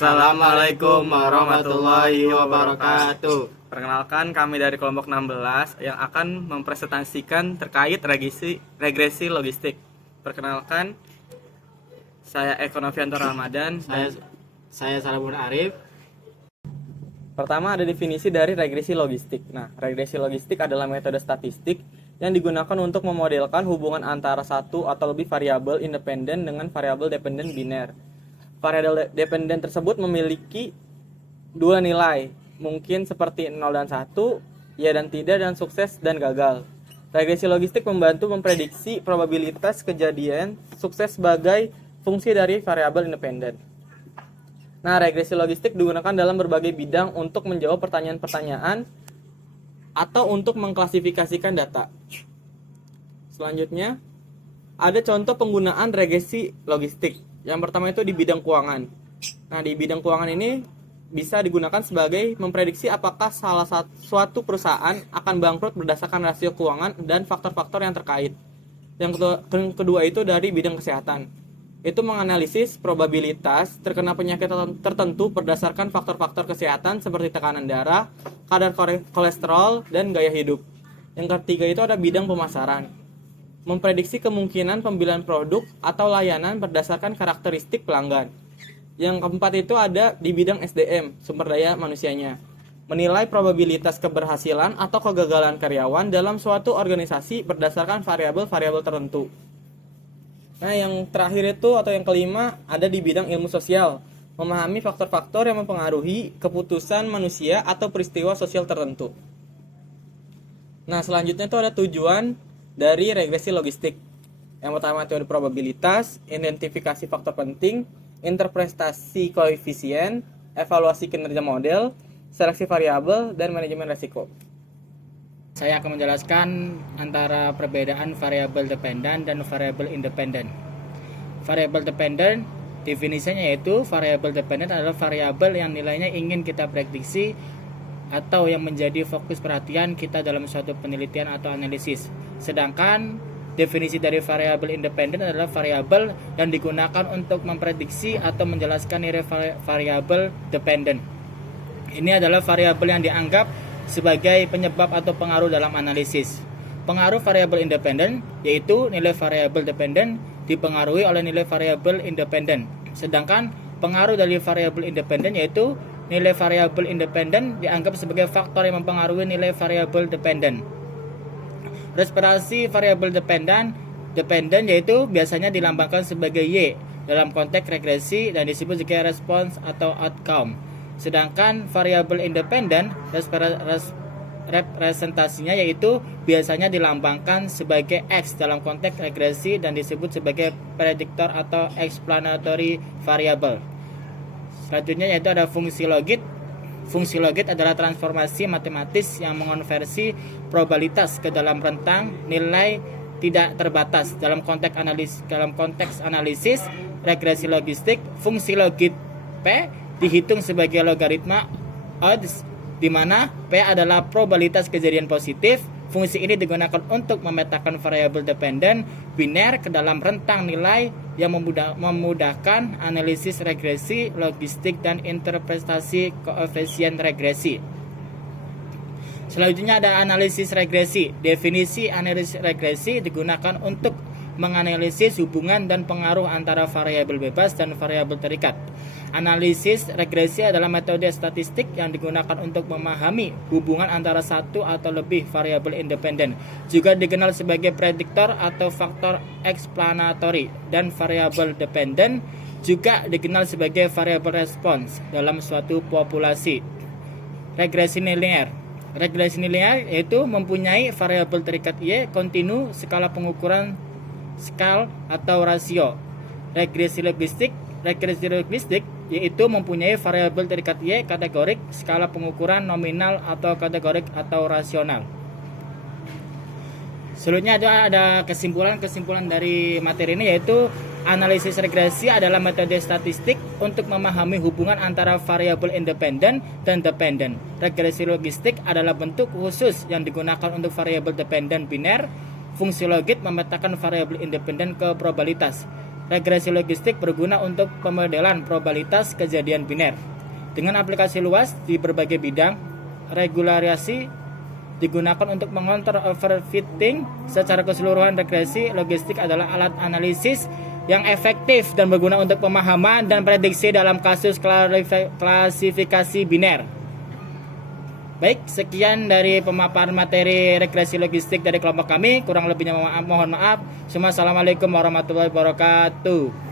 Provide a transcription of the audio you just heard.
Assalamualaikum warahmatullahi wabarakatuh. Perkenalkan, kami dari kelompok 16 yang akan mempresentasikan terkait regresi logistik. Perkenalkan, saya Eko Novianto Ramadan. Saya Salabun Arif. Pertama ada definisi dari regresi logistik. Nah, regresi logistik adalah metode statistik yang digunakan untuk memodelkan hubungan antara satu atau lebih variabel independen dengan variabel dependen biner. Variabel dependen tersebut memiliki dua nilai, mungkin seperti 0 dan 1, ya dan tidak, dan sukses dan gagal. Regresi logistik membantu memprediksi probabilitas kejadian sukses sebagai fungsi dari variabel independen. Nah, regresi logistik digunakan dalam berbagai bidang untuk menjawab pertanyaan-pertanyaan atau untuk mengklasifikasikan data. Selanjutnya, ada contoh penggunaan regresi logistik. Yang pertama itu di bidang keuangan. Nah, di bidang keuangan ini bisa digunakan sebagai memprediksi apakah suatu perusahaan akan bangkrut berdasarkan rasio keuangan dan faktor-faktor yang terkait. Yang kedua itu dari bidang kesehatan. Itu menganalisis probabilitas terkena penyakit tertentu berdasarkan faktor-faktor kesehatan seperti tekanan darah, kadar kolesterol, dan gaya hidup. Yang ketiga itu ada bidang pemasaran. Memprediksi kemungkinan pembelian produk atau layanan berdasarkan karakteristik pelanggan. Yang keempat itu ada di bidang SDM, sumber daya manusianya. Menilai probabilitas keberhasilan atau kegagalan karyawan dalam suatu organisasi berdasarkan variabel-variabel tertentu. Nah, yang terakhir itu atau yang kelima ada di bidang ilmu sosial. Memahami faktor-faktor yang mempengaruhi keputusan manusia atau peristiwa sosial tertentu. Nah, selanjutnya itu ada tujuan dari regresi logistik. Yang pertama itu ada probabilitas, identifikasi faktor penting, interpretasi koefisien, evaluasi kinerja model, seleksi variabel, dan manajemen risiko. Saya akan menjelaskan antara perbedaan variabel dependen dan variabel independen. Variabel dependen definisinya yaitu variabel dependen adalah variabel yang nilainya ingin kita prediksi atau yang menjadi fokus perhatian kita dalam suatu penelitian atau analisis. Sedangkan definisi dari variabel independen adalah variabel yang digunakan untuk memprediksi atau menjelaskan nilai variabel dependen. Ini adalah variabel yang dianggap sebagai penyebab atau pengaruh dalam analisis. Pengaruh variabel independen yaitu nilai variabel dependen dipengaruhi oleh nilai variabel independen. Sedangkan pengaruh dari variabel independen yaitu nilai variabel independen dianggap sebagai faktor yang mempengaruhi nilai variabel dependen. Respirasi variabel dependen yaitu biasanya dilambangkan sebagai Y dalam konteks regresi dan disebut sebagai response atau outcome. Sedangkan variabel independen representasinya yaitu biasanya dilambangkan sebagai X dalam konteks regresi dan disebut sebagai prediktor atau explanatory variable. Selanjutnya yaitu ada fungsi logit. Fungsi logit adalah transformasi matematis yang mengonversi probabilitas ke dalam rentang nilai tidak terbatas. Dalam konteks analisis regresi logistik, fungsi logit P dihitung sebagai logaritma odds, di mana P adalah probabilitas kejadian positif. Fungsi ini digunakan untuk memetakan variabel dependen biner ke dalam rentang nilai yang memudahkan analisis regresi logistik dan interpretasi koefisien regresi. Selanjutnya ada analisis regresi. Definisi analisis regresi digunakan untuk menganalisis hubungan dan pengaruh antara variabel bebas dan variabel terikat. Analisis regresi adalah metode statistik yang digunakan untuk memahami hubungan antara satu atau lebih variabel independen, juga dikenal sebagai prediktor atau faktor explanatory, dan variabel dependen juga dikenal sebagai variabel respons dalam suatu populasi. Regresi linear. Regresi linear yaitu mempunyai variabel terikat Y kontinu skala pengukuran skala atau rasio. Regresi logistik yaitu mempunyai variabel terikat Y kategorik skala pengukuran nominal atau kategorik atau rasional. Selanjutnya ada kesimpulan dari materi ini yaitu analisis regresi adalah metode statistik untuk memahami hubungan antara variabel independen dan dependen. Regresi logistik adalah bentuk khusus yang digunakan untuk variabel dependen biner. Fungsi logit memetakan variabel independen ke probabilitas. regresi logistik berguna untuk pemodelan probabilitas kejadian biner. Dengan aplikasi luas di berbagai bidang, regularisasi digunakan untuk mengontrol overfitting. Secara keseluruhan, regresi logistik adalah alat analisis yang efektif dan berguna untuk pemahaman dan prediksi dalam kasus klasifikasi biner. Baik, sekian dari pemaparan materi regresi logistik dari kelompok kami. Kurang lebihnya mohon maaf. Assalamualaikum warahmatullahi wabarakatuh.